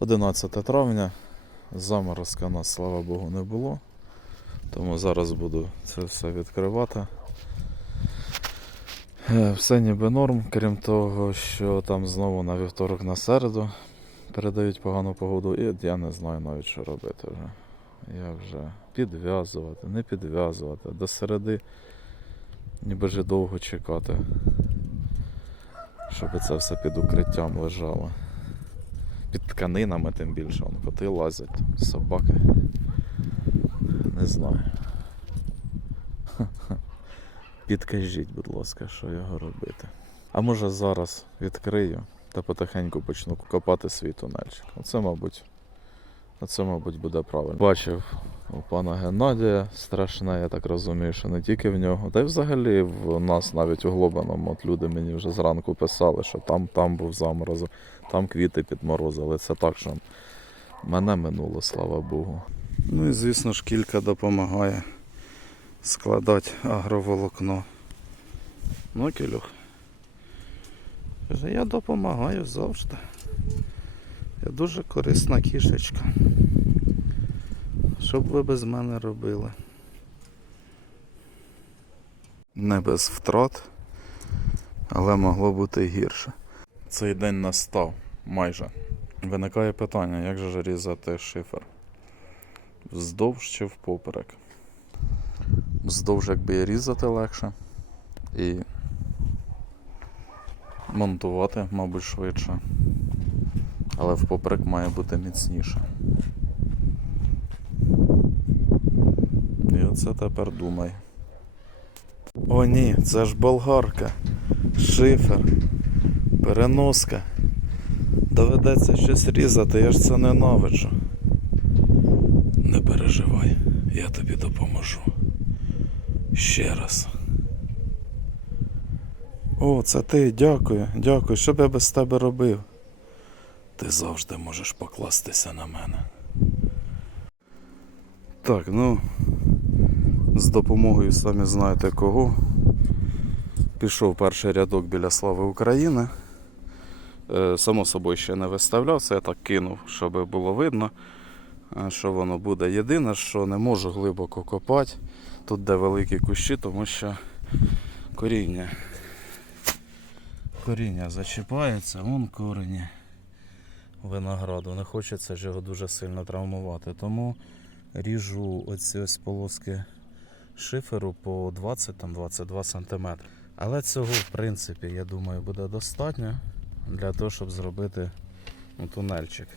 11 травня. Заморозка нас, слава Богу, не було. Тому зараз буду це все відкривати. Е, Все ніби норм, крім того, що там знову на вівторок на середу передають погану погоду, і я не знаю навіть, що робити вже. Я вже підв'язувати, не підв'язувати. До середи ніби ж довго чекати, щоб це все під укриттям лежало. Під тканинами тим більше, вон коти лазять, собаки. Не знаю. Підкажіть, будь ласка, що його робити. А може зараз відкрию та потихеньку почну копати свій тунельчик. Оце, мабуть, оце, мабуть, буде правильно. Бачив у пана Геннадія страшне, я так розумію, що не тільки в нього. Та й взагалі в нас навіть у Глобаному от люди мені вже зранку писали, що там, там був заморозок, там квіти підморозили. Це так, що мене минуло, слава Богу. Ну і звісно ж кілька допомагає складати агроволокно. Ну, Кілюх. Я допомагаю завжди. Дуже корисна кішечка. Що б ви без мене робили? Не без втрат, але могло бути гірше. Цей день настав майже. Виникає питання, як же ж різати шифер? Вздовж чи впоперек? Вздовж якби і різати легше. І монтувати, мабуть, швидше. Але впоперек має бути міцніше. І оце тепер думай. О ні, це ж болгарка, шифер, переноска. Доведеться щось різати, я ж це ненавиджу. Не переживай, я тобі допоможу. Ще раз. О, це ти, дякую, дякую. Що б я без тебе робив? Ти завжди можеш покластися на мене. Так, ну з допомогою самі знаєте кого. Пішов перший рядок біля Слави України. Е, Само собою ще не виставляв, це я так кинув, щоб було видно, е, що воно буде. Єдине, що не можу глибоко копати тут, де великі кущі, тому що коріння. Коріння зачіпається, вон корені винограду. Не хочеться ж його дуже сильно травмувати. Тому ріжу оці ось полоски шиферу по 20-22 см. Але цього, в принципі, я думаю, буде достатньо для того, щоб зробити тунельчик.